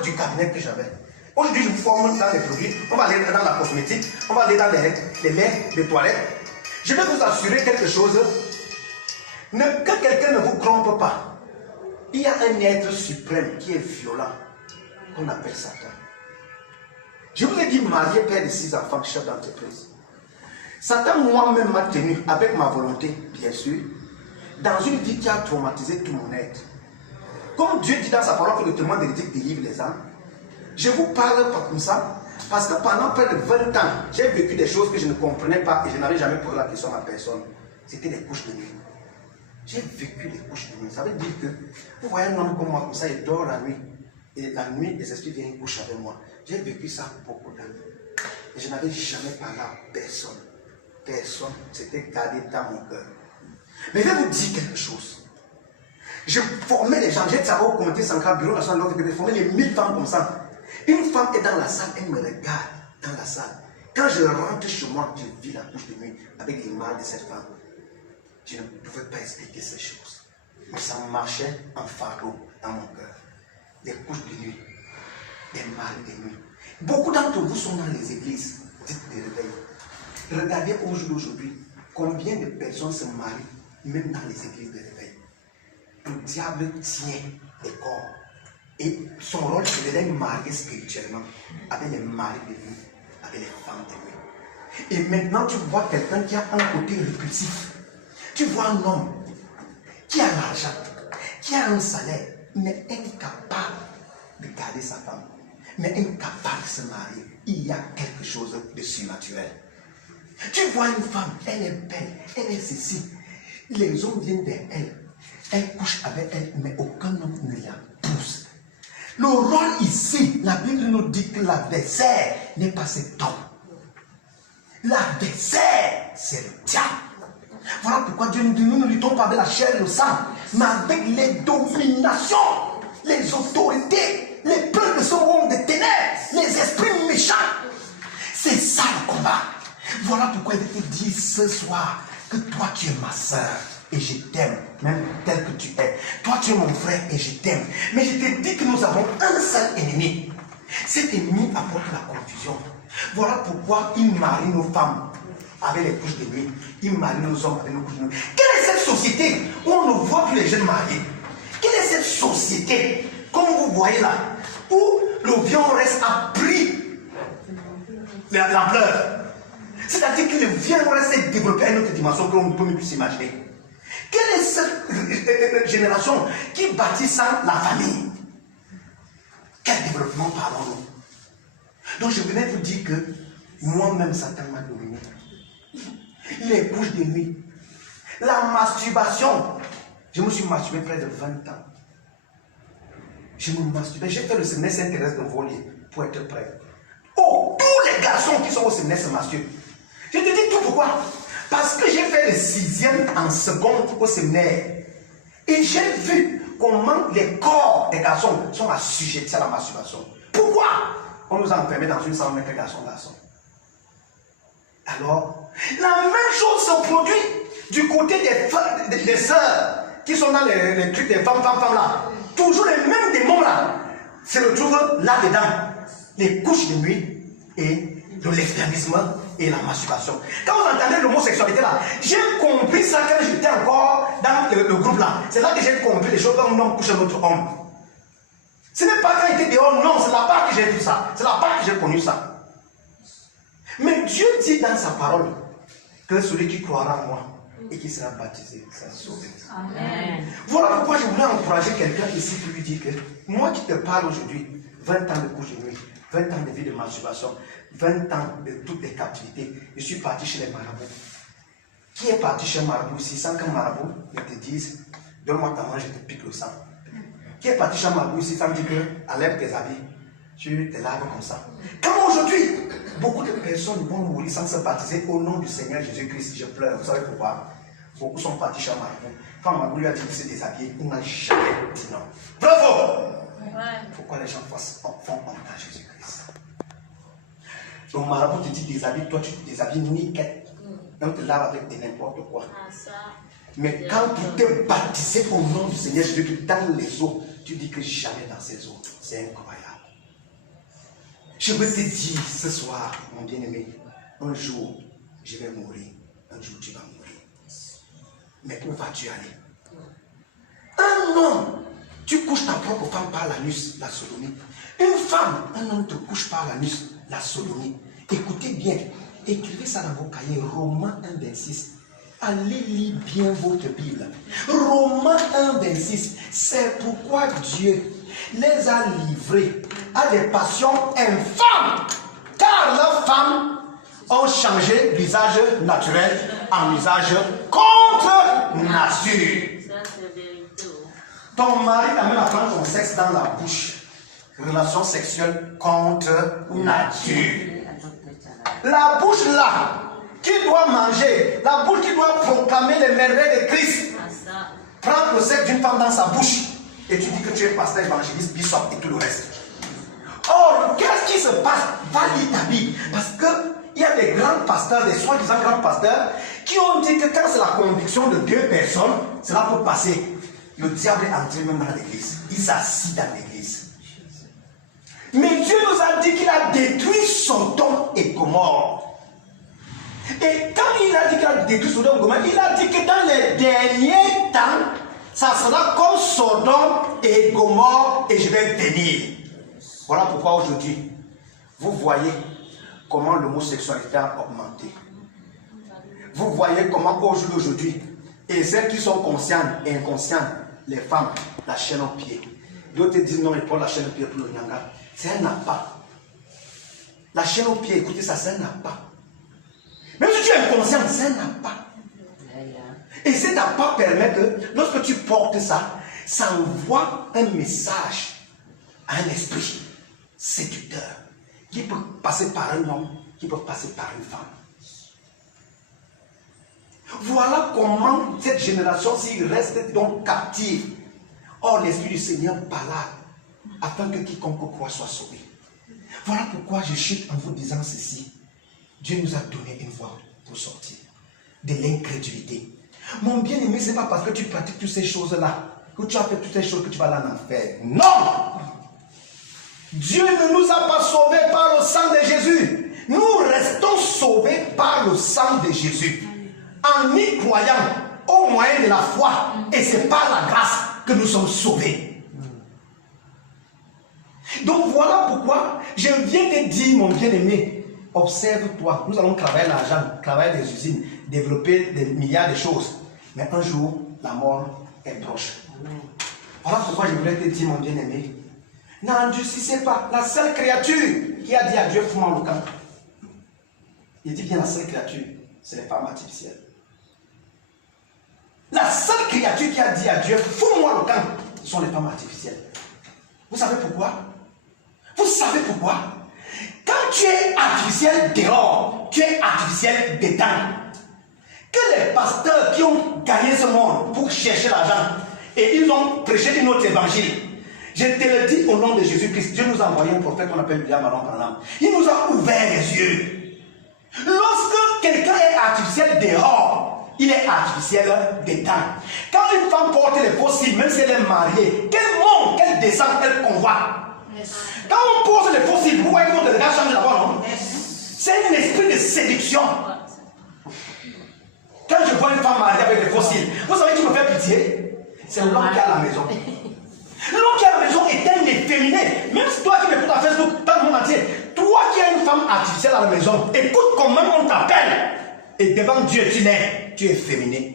parle du cabinet que j'avais. Aujourd'hui, je vous forme dans les produits. On va aller dans la cosmétique. On va aller dans les laits, les toilettes. Je vais vous assurer quelque chose. Que quelqu'un ne vous trompe pas. Il y a un être suprême qui est violent, qu'on appelle Satan. Je vous ai dit marié, père de 6 enfants, chef d'entreprise. Satan moi-même m'a tenu avec ma volonté, bien sûr, dans une vie qui a traumatisé tout mon être. Comme Dieu dit dans sa parole que le témoin véridique délivre les âmes, je vous parle pas comme ça, parce que pendant près de 20 ans, j'ai vécu des choses que je ne comprenais pas et je n'avais jamais posé la question à personne. C'était les couches de nuit. J'ai vécu les couches de nuit. Ça veut dire que vous voyez un homme comme moi, comme ça, il dort la nuit. Et la nuit, les esprits viennent coucher avec moi. J'ai vécu ça beaucoup d'années. Et je n'avais jamais parlé à personne. Personne. C'était gardé dans mon cœur. Mais je vais vous dire quelque chose. Je formais les gens. J'ai travaillé au comité central, bureau national, je formais les 1000 femmes comme ça. Une femme est dans la salle, elle me regarde dans la salle. Quand je rentre chez moi, je vis la couche de nuit avec l'image de cette femme. Je ne pouvais pas expliquer ces choses. Mais ça marchait en fardeau dans mon cœur. Les couches de nuit, les maris de nuit. Beaucoup d'entre vous sont dans les églises, dites des réveils. Regardez aujourd'hui combien de personnes se marient, même dans les églises de réveil. Le diable tient les corps. Et son rôle, c'est de les marier spirituellement avec les maris de nuit, avec les femmes de nuit. Et maintenant, tu vois quelqu'un qui a un côté répulsif. Tu vois un homme qui a l'argent, qui a un salaire, mais incapable de garder sa femme, mais incapable de se marier. Il y a quelque chose de surnaturel. Tu vois une femme, elle est belle, elle est ceci. Les hommes viennent vers elle, elle couche avec elle, mais aucun homme ne la pousse. Le rôle ici, la Bible nous dit que l'adversaire n'est pas cet homme. L'adversaire, c'est le diable. Voilà pourquoi Dieu nous dit, nous ne luttons pas avec la chair et le sang, mais avec les dominations, les autorités, les peuples de ce monde de ténèbres, les esprits méchants. C'est ça le combat. Voilà pourquoi il te dit ce soir que toi tu es ma soeur et je t'aime, même tel que tu es. Toi tu es mon frère et je t'aime. Mais je te dis que nous avons un seul ennemi. Cet ennemi apporte la confusion. Voilà pourquoi il marie nos femmes avec les couches de nuit. Il marie nos hommes avec nos couches de nuit. Quelle est cette société où on ne voit plus les jeunes mariés? Quelle est cette société, comme vous voyez là, où le viol reste a pris l'ampleur? C'est-à-dire que le viol reste développé à une autre dimension qu'on ne peut même plus s'imaginer. Quelle est cette génération qui bâtit sans la famille? Quel développement parlons-nous? Donc je venais vous dire que moi-même, Satan m'a dominé. Les couches de nuit, la masturbation. Je me suis masturbé près de 20 ans. Je me masturbais. J'ai fait le séminaire Sainte-Thérèse de Volier pour être prêt. Oh, tous les garçons qui sont au séminaire se masturbent. Je te dis tout pourquoi. Parce que j'ai fait le 6e en seconde au séminaire. Et j'ai vu comment les corps des garçons sont assujettis à la masturbation. Pourquoi? On nous a enfermés dans une salle avec garçon. Alors, la même chose se produit du côté des sœurs qui sont dans les trucs des femmes là. Toujours les mêmes démons là se retrouvent là-dedans. Les couches de nuit et de l'extrémisme et la masturbation. Quand vous entendez l'homosexualité là, j'ai compris ça quand j'étais encore dans le groupe là. C'est là que j'ai compris les choses quand un homme couche un autre homme. Ce n'est pas quand il était dehors, non, c'est là-bas que j'ai vu ça. C'est là-bas que j'ai connu ça. Mais Dieu dit dans sa parole que celui qui croira en moi et qui sera baptisé sera sauvé. Amen. Voilà pourquoi je voulais encourager quelqu'un ici pour lui dire que moi qui te parle aujourd'hui, 20 ans de couche de nuit, 20 ans de vie de masturbation, 20 ans de toutes les captivités, je suis parti chez les marabouts. Qui est parti chez un marabout ici sans qu'un marabout ne te dise donne-moi ta main, je te pique le sang? Qui est parti chez un marabout ici sans dire que enlève tes habits, tu te laves comme ça? Comme aujourd'hui, beaucoup de personnes vont mourir sans se baptiser au nom du Seigneur Jésus-Christ. Je pleure, vous savez pourquoi? Beaucoup sont partis chez un marabout. Quand un marabout lui a dit de se déshabiller, il n'a jamais dit non. Bravo! Pourquoi les gens font honte à Jésus-Christ? Donc marabout te dit déshabille, toi tu te déshabilles nickel. On te lave avec n'importe quoi. Mais quand tu t'es baptisé au nom du Seigneur Jésus-Christ dans les eaux, tu dis que jamais dans ces eaux. C'est incroyable. Je veux te dire ce soir, mon bien-aimé, un jour, je vais mourir. Un jour, tu vas mourir. Mais où vas-tu aller? Un homme, tu couches ta propre femme par l'anus, la sodomie. Une femme, un homme te couche par l'anus, la sodomie. Écoutez bien, écrivez ça dans vos cahiers, Romains 1, 26. Allez lire bien votre Bible. Romains 1, 26. C'est pourquoi Dieu les a livrés à des passions infâmes, car leurs femmes ont changé l'usage naturel en usage contre nature. Ton mari t'amène à prendre ton sexe dans la bouche. Relation sexuelle contre nature. La bouche là, qui doit manger, la bouche qui doit proclamer les merveilles de Christ, prends le sexe d'une femme dans sa bouche et tu dis que tu es pasteur, évangéliste, bishop et tout le reste. Or, qu'est-ce qui se passe? Va lire ta Bible. Parce qu'il y a des grands pasteurs, des soi-disant grands pasteurs, qui ont dit que quand c'est la conviction de 2 personnes, cela peut passer. Le diable est entré même dans l'église. Il s'assit dans l'église. Mais Dieu nous a dit qu'il a détruit Sodome et Gomorrhe. Et quand il a dit qu'il a détruit Sodome et Gomorrhe, il a dit que dans les derniers temps, ça sera comme Sodome et Gomorrhe et je vais venir. Voilà pourquoi aujourd'hui, vous voyez comment l'homosexualité a augmenté. Vous voyez comment aujourd'hui, et celles qui sont conscientes et inconscientes, les femmes, la chaîne au pied. D'autres disent non, il faut la chaîne au pied pour le nyanga. C'est un appât. La chaîne au pied, écoutez ça, c'est un appât. Même si tu es inconscient, c'est un appât. Et cet appât permet que, lorsque tu portes ça, ça envoie un message à un esprit séducteur qui peut passer par un homme, qui peut passer par une femme. Voilà comment cette génération-ci reste donc captive. Or, l'Esprit du Seigneur parle afin que quiconque croit soit sauvé. Voilà pourquoi je chute en vous disant ceci. Dieu nous a donné une voie pour sortir de l'incrédulité. Mon bien-aimé, ce n'est pas parce que tu pratiques toutes ces choses-là que tu as fait toutes ces choses que tu vas aller en enfer. Non! Dieu ne nous a pas sauvés par le sang de Jésus. Nous restons sauvés par le sang de Jésus. En y croyant au moyen de la foi. Et c'est par la grâce que nous sommes sauvés. Donc voilà pourquoi je viens te dire, mon bien-aimé, observe-toi. Nous allons travailler l'argent, travailler des usines, développer des milliards de choses. Mais un jour, la mort est proche. Voilà pourquoi je voulais te dire, mon bien-aimé, n'endurcissez pas la seule créature qui a dit à Dieu, fous-moi le camp. Il dit bien la seule créature, c'est les femmes artificielles. La seule créature qui a dit à Dieu, fous-moi le camp, ce sont les femmes artificielles. Vous savez pourquoi? Vous savez pourquoi? Quand tu es artificiel dehors, tu es artificiel dedans. Que les pasteurs qui ont gagné ce monde pour chercher l'argent et ils ont prêché une autre évangile, je te le dis au nom de Jésus-Christ, Dieu nous a envoyé un prophète qu'on appelle William Alon Branham. Il nous a ouvert les yeux. Lorsque quelqu'un est artificiel dehors, il est artificiel dedans. Quand une femme porte les faux cils, même si elle est mariée, quel monde, quelle descente elle convoite. Quand on pose les faux cils, vous voyez que votre regard change là-bas, non? C'est un esprit de séduction. Quand je vois une femme mariée avec des faux cils, vous savez qui me fait pitié? C'est l'homme qui est à la maison. L'homme qui est à la maison est un efféminé. Même si toi qui m'écoutes à Facebook, dans le monde entier, toi qui as une femme artificielle à la maison, écoute comment on t'appelle. Et devant Dieu, tu es féminin.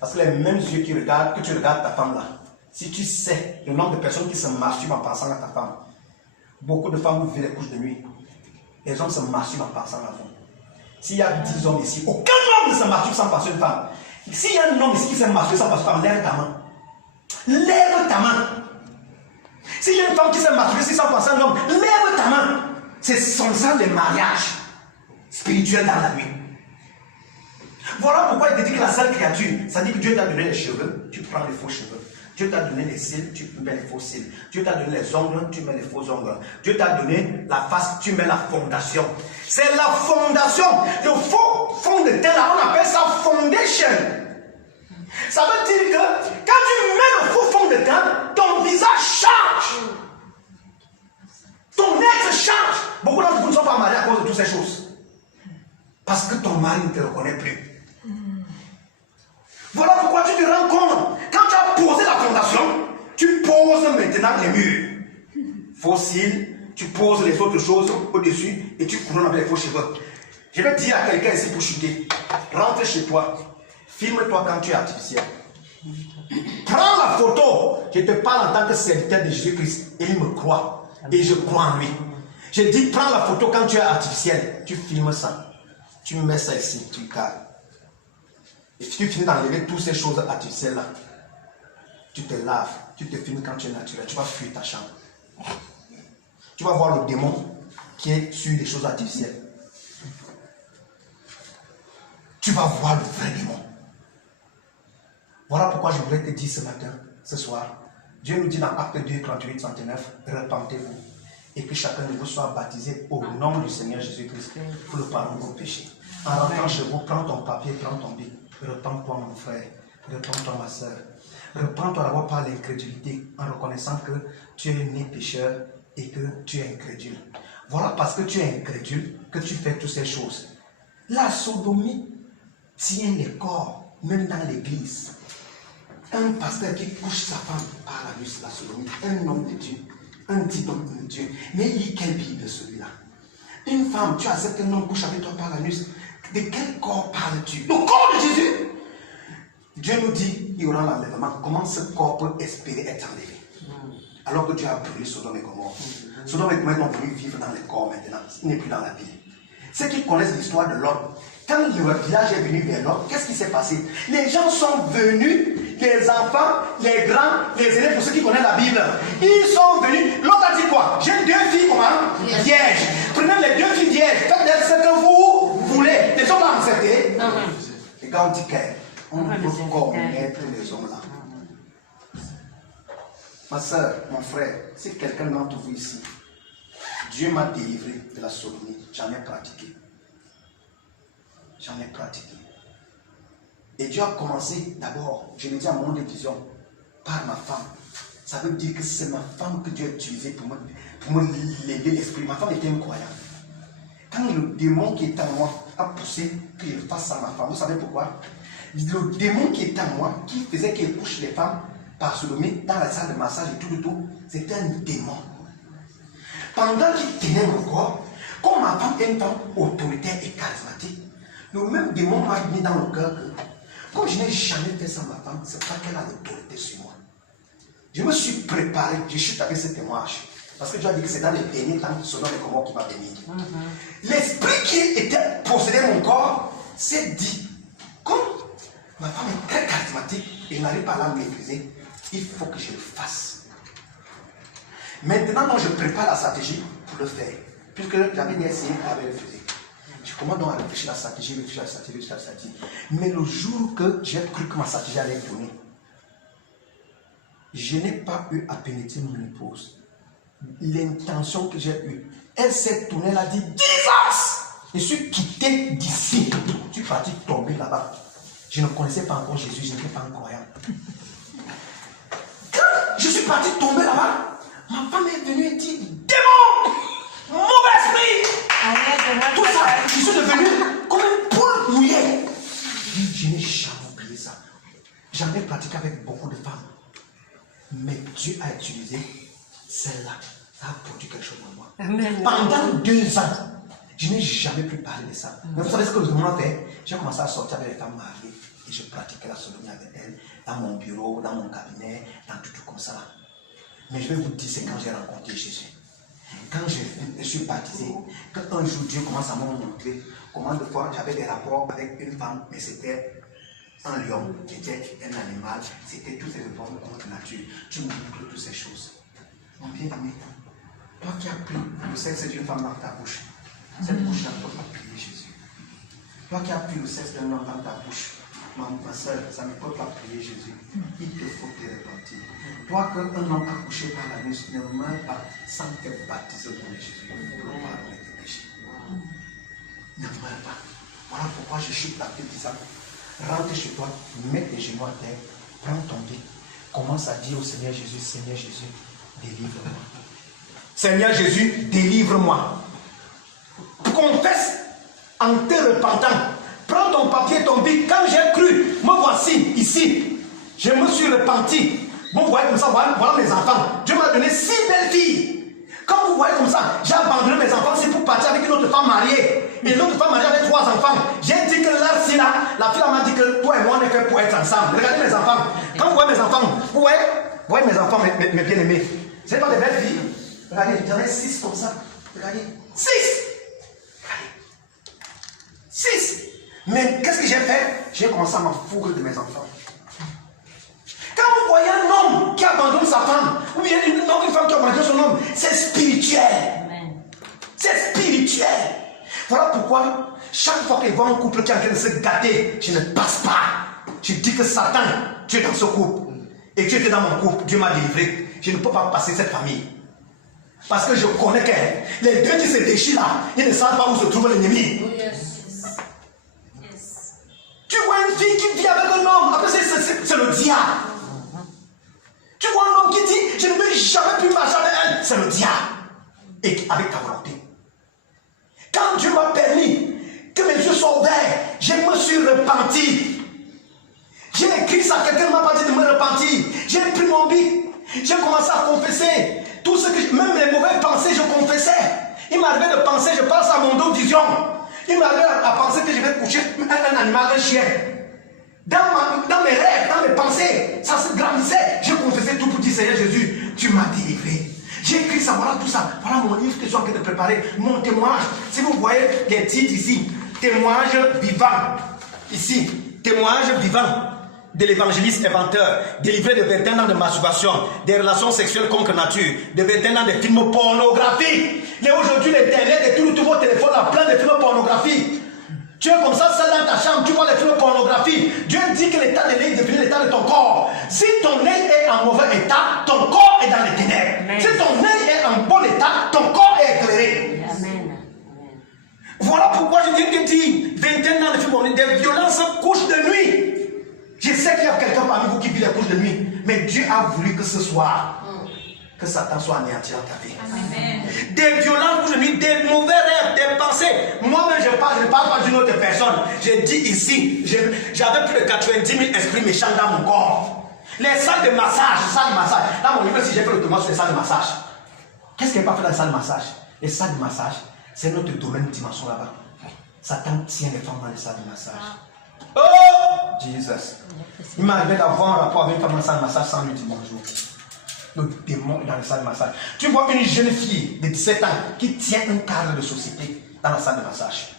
Parce que les mêmes yeux qui regardent, que tu regardes ta femme là, si tu sais le nombre de personnes qui se masturbent en pensant à ta femme, beaucoup de femmes ouvrent les couches de nuit. Les hommes se masturbent en pensant à vous. S'il y a 10 hommes ici, aucun homme ne se masturbe sans penser à une femme. S'il y a un homme ici qui se masturbe sans penser à une femme, lève ta main. Lève ta main. S'il y a une femme qui se masturbe sans penser à un homme, lève ta main. C'est son sang de mariage spirituel dans la nuit. Voilà pourquoi il te dit que la seule créature, ça dit que Dieu t'a donné les cheveux, tu prends les faux cheveux. Dieu t'a donné les cils, tu mets les faux cils. Dieu t'a donné les ongles, tu mets les faux ongles. Dieu t'a donné la face, tu mets la fondation. C'est la fondation. Le faux fond de teint là, on appelle ça foundation. Ça veut dire que quand tu mets le faux fond de teint, ton visage change. Ton être change. pas mariés à cause de toutes ces choses. Parce que ton mari ne te reconnaît plus. Voilà pourquoi tu te rends compte. Quand tu as posé la fondation, tu poses maintenant les murs. Fossiles, tu poses les autres choses au-dessus et tu couronnes avec les faux cheveux. Je vais dire à quelqu'un ici pour chuter. Rentre chez toi. Filme-toi quand tu es artificiel. Prends la photo. Je te parle en tant que serviteur de Jésus-Christ. Et il me croit. Et je crois en lui. Je dis, prends la photo quand tu es artificiel. Tu filmes ça. Tu mets ça ici. Tu gardes. Et si tu finis d'enlever toutes ces choses artificielles-là, tu te laves. Tu te filmes quand tu es naturel. Tu vas fuir ta chambre. Tu vas voir le démon qui est sur des choses artificielles. Tu vas voir le vrai démon. Voilà pourquoi je voulais te dire ce matin, ce soir. Dieu nous dit dans Acte 2, 38, 39, repentez-vous et que chacun de vous soit baptisé au nom du Seigneur Jésus-Christ pour le pardon de vos péchés. En rentrant chez vous, prends ton papier, prends ton bic. Repends-toi mon frère, repends-toi ma soeur. Repends-toi d'abord par l'incrédulité en reconnaissant que tu es né pécheur et que tu es incrédule. Voilà parce que tu es incrédule que tu fais toutes ces choses. La sodomie tient les corps, même dans l'église. Un pasteur qui couche sa femme par la nuit, c'est la sodomie. Un homme de Dieu, un dit homme de Dieu. Mais il lit quelle Bible celui-là? Une femme, tu acceptes qu'un homme couche avec toi par la nuit. De quel corps parles-tu? Le corps de Jésus. Dieu nous dit, il y aura l'enlèvement. Comment ce corps peut espérer être enlevé? Alors que Dieu a brûlé Sodome et Gomorrhe. Sodome et Gomorrhe sont venus vivre dans les corps maintenant. Il n'est plus dans la Bible. Ceux qui connaissent l'histoire de Lot, quand le village est venu vers Lot, qu'est-ce qui s'est passé? Les gens sont venus, les enfants, les grands, les aînés, pour ceux qui connaissent la Bible. Ils sont venus. Lot a dit quoi? J'ai 2 filles comment? Vierges. Prenez les 2 filles vierges. Faites ce que vous voulez. Les hommes l'ont accepté. Les gars ont dit qu'on ne peut pas connaître les hommes là. Ma soeur, mon frère, si quelqu'un d'entre vous ici, Dieu m'a délivré de la sodomie, j'en ai pratiqué. J'en ai pratiqué. Et Dieu a commencé d'abord, je l'ai dit à mon vision, par ma femme. Ça veut dire que c'est ma femme que Dieu a utilisée pour me léver l'esprit. Ma femme était incroyable. Quand le démon qui est en moi a poussé que je fasse ça à ma femme, vous savez pourquoi? Le démon qui est en moi, qui faisait qu'elle couche les femmes par sodomie dans la salle de massage et tout, c'était un démon. Pendant qu'il tenait mon corps, comme ma femme est une femme autoritaire et charismatique, le même démon m'a mis dans le cœur que, comme je n'ai jamais fait ça à ma femme, c'est pas qu'elle a l'autorité sur moi. Je me suis préparé, je suis avec ce témoignage. Parce que Dieu a dit que c'est dans les derniers temps, selon les commandes qui va venir. L'esprit qui était possédé mon corps s'est dit, comme ma femme est très charismatique et n'arrive pas à la maîtriser, il faut que je le fasse. Maintenant, je prépare la stratégie pour le faire. Puisque j'avais dit essayer avec le faisait. Je commence donc à réfléchir à la stratégie, réfléchir à la stratégie. Mais le jour que j'ai cru que ma stratégie allait tourner, je n'ai pas eu à pénétrer mon épouse. L'intention que j'ai eue, elle s'est tournée, elle a dit divorce. Je suis quitté d'ici. Je suis parti tomber là-bas. Je ne connaissais pas encore Jésus, je n'étais pas un croyant. Quand je suis parti tomber là-bas, ma femme est venue et dit démon, mauvais esprit. Tout ça, je suis devenu comme une poule mouillée. Je n'ai jamais oublié ça. J'en ai pratiqué avec beaucoup de femmes. Mais Dieu a utilisé celle-là. Ça a produit quelque chose en moi. Amen. Pendant 2 ans, je n'ai jamais pu parler de ça. Mais vous savez ce que le monde a fait? J'ai commencé à sortir avec les femmes mariées. Et je pratiquais la sodomie avec elles. Dans mon bureau, dans mon cabinet, dans tout comme ça. Mais je vais vous dire, c'est quand j'ai rencontré Jésus. Quand je suis baptisé, quand un jour Dieu commence à me montrer comment de fois j'avais des rapports avec une femme, mais c'était un lion, qui était un animal, c'était toutes ces formes de notre nature. Tu me montres toutes ces choses. Mon bien-aimé, toi qui as pris le sexe d'une femme dans ta bouche, cette bouche-là ne peut pas prier Jésus. Toi qui as pris le sexe d'un homme dans ta bouche, ma soeur, ça ne peut pas prier Jésus. Il te faut te repentir. Toi qu'un homme accouché par la nuit ne meurt pas sans être baptisé dans Jésus pour le pardon de tes péchés. Ne meurs pas. Voilà pourquoi je chute la tête disant, rentre chez toi, mets tes genoux à terre, prends ton lit, commence à dire au Seigneur Jésus, délivre-moi. Seigneur Jésus, délivre-moi. confesses en te repentant. Prends ton papier, ton bic. Quand j'ai cru, me voici ici. Je me suis repenti. Bon, vous voyez comme ça, voilà mes enfants. Dieu m'a donné 6 belles filles. Quand vous voyez comme ça, j'ai abandonné mes enfants, c'est pour partir avec une autre femme mariée. Et l'autre femme mariée avec 3 enfants. J'ai dit que là, si là, la fille m'a dit que toi et moi, on est fait pour être ensemble. Regardez mes enfants. Quand vous voyez mes enfants, vous voyez mes enfants, mes bien-aimés. Ce n'est pas des belles filles. Regardez, j'en ai 6 comme ça. Regardez. 6. Regardez. 6. Mais qu'est-ce que j'ai fait? J'ai commencé à m'en foutre de mes enfants. Quand vous voyez un homme qui abandonne sa femme, ou bien une femme qui abandonne son homme, c'est spirituel. C'est spirituel. Voilà pourquoi, chaque fois qu'il voit un couple qui est en train de se gâter, je ne passe pas. Je dis que Satan, tu es dans ce couple. Et tu étais dans mon couple, Dieu m'a délivré. Je ne peux pas passer cette famille. Parce que je connais que les deux qui se déchirent là, ils ne savent pas où se trouve l'ennemi. Oh, yes. Tu vois une fille qui vit avec un homme, après c'est le diable. Tu vois un homme qui dit, je ne veux jamais plus marcher avec elle, c'est le diable. Et avec ta volonté. Quand Dieu m'a permis que mes yeux soient ouverts, je me suis repenti. J'ai écrit ça, quelqu'un ne m'a pas dit de me repentir. J'ai pris mon bic, j'ai commencé à confesser. Tout ce que, même les mauvaises pensées, je confessais. Il m'arrivait de penser, je passe à mon dos vision. Il m'arrivait à penser que je vais coucher un animal, un chien. Dans mes rêves, dans mes pensées, ça se grandissait. Je confessais tout pour dire, Seigneur Jésus, tu m'as délivré. J'ai écrit ça, voilà tout ça. Voilà mon livre que je suis en train de préparer, mon témoignage. Si vous voyez les titres ici, témoignage vivant. Ici, témoignage vivant de l'évangéliste inventeur, délivré de 21 ans de masturbation, des relations sexuelles contre nature, de 21 ans de films pornographiques. Et aujourd'hui, l'internet et tout vos téléphones là, plein de films pornographiques. Tu es comme ça, seul dans ta chambre, tu vois les films pornographiques. Dieu dit que l'état de l'œil définit l'état de ton corps. Si ton œil est en mauvais état, ton corps est dans les ténèbres. Amen. Si ton œil est en bon état, ton corps est éclairé. Amen. Voilà pourquoi je viens de dire 21 ans de films pornographiques, des violences couches de nuit. Je sais qu'il y a quelqu'un parmi vous qui vit les couches de nuit, mais Dieu a voulu que ce soir, que Satan soit anéanti dans ta vie. Amen. Des violences couches de nuit, des mauvais rêves, des pensées. Moi-même, je ne parle pas d'une autre personne. Je dis ici, j'avais plus de 90 000 esprits méchants dans mon corps. Les salles de massage, Dans mon livre, si j'ai fait le témoignage sur les salles de massage. Qu'est-ce qu'il n'y a pas fait dans les salles de massage? Les salles de massage, c'est notre domaine de dimension là-bas. Satan tient les femmes dans les salles de massage. Oh, Jesus. Il m'arrivait d'avoir un rapport avec une femme dans la salle de massage sans lui dire bonjour. Le démon est dans la salle de massage. Tu vois une jeune fille de 17 ans qui tient un cadre de société dans la salle de massage.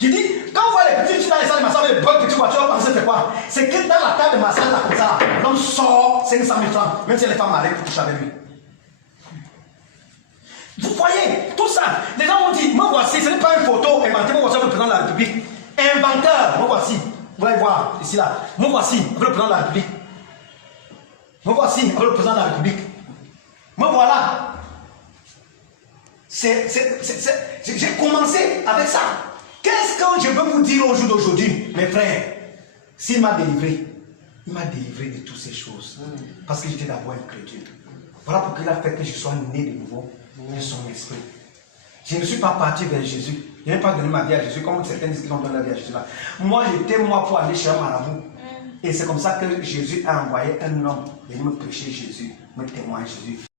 Je dis, quand vous voyez les petites filles dans les salles de massage avec les bonnes petites voitures, vous pensez c'est quoi? C'est que dans la table de massage, là, comme ça, l'homme sort 500 000 francs, même si les femmes mariées pour coucher avec lui. Vous voyez, tout ça, les gens ont dit, me voici, ce n'est pas une photo inventée, me voici le président de la République. Inventeur, me voici. Vous allez voir, ici là. Me voici, avec le président de la République. Me voici, avec le président de la République. Me voilà. J'ai commencé avec ça. Qu'est-ce que je veux vous dire au jour d'aujourd'hui, mes frères? S'il m'a délivré, il m'a délivré de toutes ces choses. Parce que j'étais d'abord un chrétien. Voilà pourquoi il a fait que je sois né de nouveau de son esprit. Je ne suis pas parti vers Jésus. Je n'ai pas donné ma vie à Jésus, comme certains disent qu'ils ont donné la vie à Jésus là. Moi, j'étais moi pour aller chez un marabout. Et c'est comme ça que Jésus a envoyé un homme venir me prêcher Jésus, me témoigner Jésus.